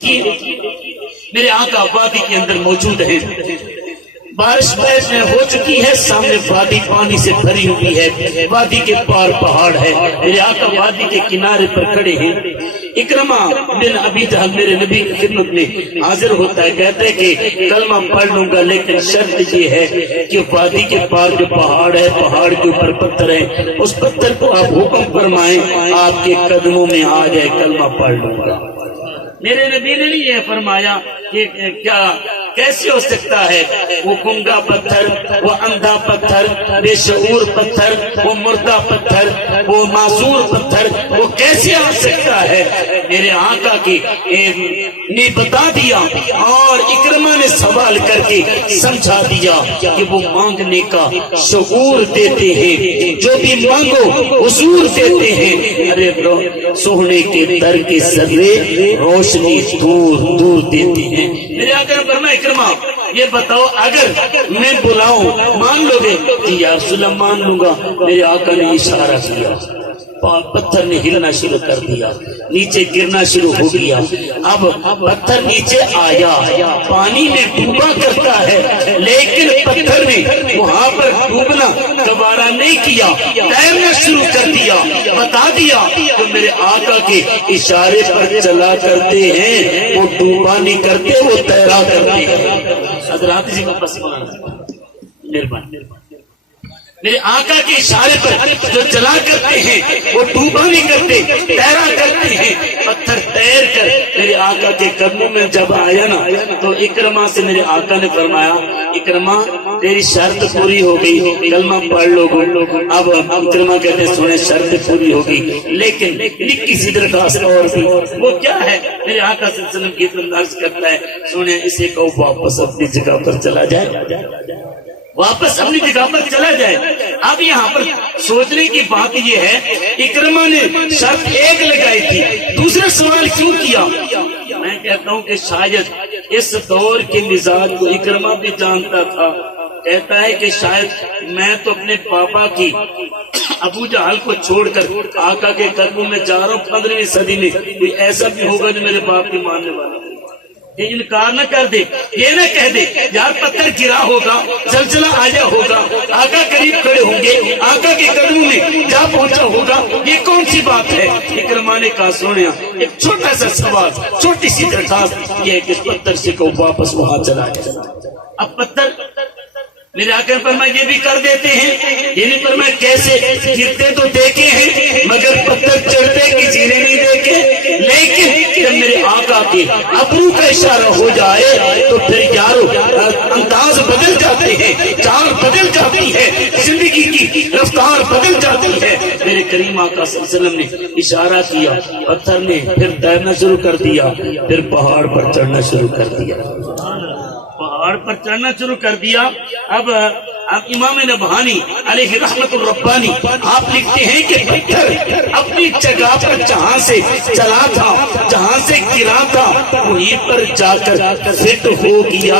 میرے آقا وادی کے اندر موجود ہیں. بارش میں ہو چکی ہے، سامنے وادی پانی سے بھری ہوئی ہے، وادی کے پار پہاڑ ہے. میرے آقا وادی کے کنارے پر کھڑے ہیں. اکرمہ بن ابی جہل میرے نبی کی خدمت میں حاضر ہوتا ہے، کہتا ہے کہ کلمہ پڑھ لوں گا لیکن شرط یہ ہے کہ وادی کے پار جو پہاڑ ہے، پہاڑ کے اوپر پتھر ہے، اس پتھر کو آپ حکم فرمائیں آپ کے قدموں میں آ جائے، کلمہ پڑھ لوں گا. میرے نبی نے نہیں یہ فرمایا کہ کیا کیسے ہو سکتا ہے؟ وہ گنگا پتھر، وہ اندھا پتھر، بے شعور پتھر، وہ مردہ پتھر، وہ معذور پتھر، وہ کیسے آ سکتا ہے؟ میرے آقا کی نے بتا دیا اور اکرمہ نے سوال کر کے سمجھا دیا کہ وہ مانگنے کا شعور دیتے ہیں، جو بھی مانگو حضور دیتے ہیں. ارے سونے کے در کے ذرے روشنی دور دور دیتے ہیں. میرے آقا نے فرمایا اکرمہ یہ بتاؤ اگر میں بلاؤں مان لو گے؟ کہ یا رسول اللہ مان لوں گا. میرے آقا نے اشارہ کیا، پتھر نے ہلنا شروع کر دیا، نیچے گرنا شروع ہو گیا. اب پتھر نیچے آیا، پانی میں ڈوبا کرتا ہے لیکن پتھر نے وہاں پر ڈوبنا دوبارہ نہیں کیا، تیرنا شروع کر دیا. بتا دیا جو میرے آقا کے اشارے پر چلا کرتے ہیں وہ ڈوبا نہیں کرتے، وہ تیرا کرتے ہیں. حضرات جی کو بس مہربانی، میرے آقا کے اشارے پر جو چلا کرتے ہیں وہ ڈوبا نہیں کرتے، تیرا کرتے ہیں. پتھر تیر کر میرے آقا کے قدموں میں جب آیا نا تو اکرمہ سے میرے آقا نے فرمایا اکرمہ تیری شرط پوری ہو گئی، کلمہ پڑھ لو گو. اب اکرمہ کہتے ہیں سونے شرط پوری ہو گئی لیکن نکی سی درخواست اور بھی. وہ کیا ہے؟ میرے آقا صلی اللہ علیہ وسلم کی درخواست کرتا ہے سونے اسے کہو واپس اپنی جگہ پر چلا جائے، واپس اپنی جگہ پر چلا جائے. اب یہاں پر سوچنے کی بات یہ ہے اکرمہ نے شرط ایک لگائی تھی، دوسرا سوال کیوں کیا؟ میں کہتا ہوں کہ شاید اس دور کے مزاج کو اکرمہ بھی جانتا تھا. کہتا ہے کہ شاید میں تو اپنے پاپا کی ابو جہل کو چھوڑ کر آقا کے قدموں میں جا رہا ہوں. 15ویں صدی میں کوئی ایسا بھی ہوگا جو میرے باپ کی ماننے والا ہے. یہ انکار نہ کر دے، یہ نہ کہہ دے یار پتھر گرا ہوگا، زلزلہ آیا ہوگا، آقا قریب کھڑے ہوں گے، آقا کے قدموں میں جا پہنچا ہوگا، یہ کون سی بات ہے؟ اکرمہ نے کہا سونیا ایک چھوٹا سا سوال، چھوٹی سی درخواست یہ ہے کہ پتھر سے کو واپس وہاں چلا جائے. اب پتھر میرے آقا نے فرمایا یہ بھی کر دیتے ہیں. یہ نہیں فرمایا کیسے؟ گرتے تو دیکھے ہیں مگر پتھر چڑھتے کسی نے نہیں دیکھے. لیکن جب میرے آقا کے ابرو کا اشارہ ہو جائے تو پھر یارو انداز بدل جاتے ہیں، چال بدل جاتی ہے، زندگی کی رفتار بدل جاتی ہے. میرے کریم آقا صلی اللہ علیہ وسلم نے اشارہ کیا، پتھر نے پھر تیرنا شروع کر دیا، پھر پہاڑ پر چڑھنا شروع کر دیا، پہاڑ پر چڑھنا شروع کر دیا. اب امام نبہانی علیہ رحمت الربانی آپ لکھتے ہیں کہ پتھر اپنی جگہ پر جہاں سے چلا تھا، جہاں سے گرا تھا وہیں پر جا کر فٹ ہو گیا.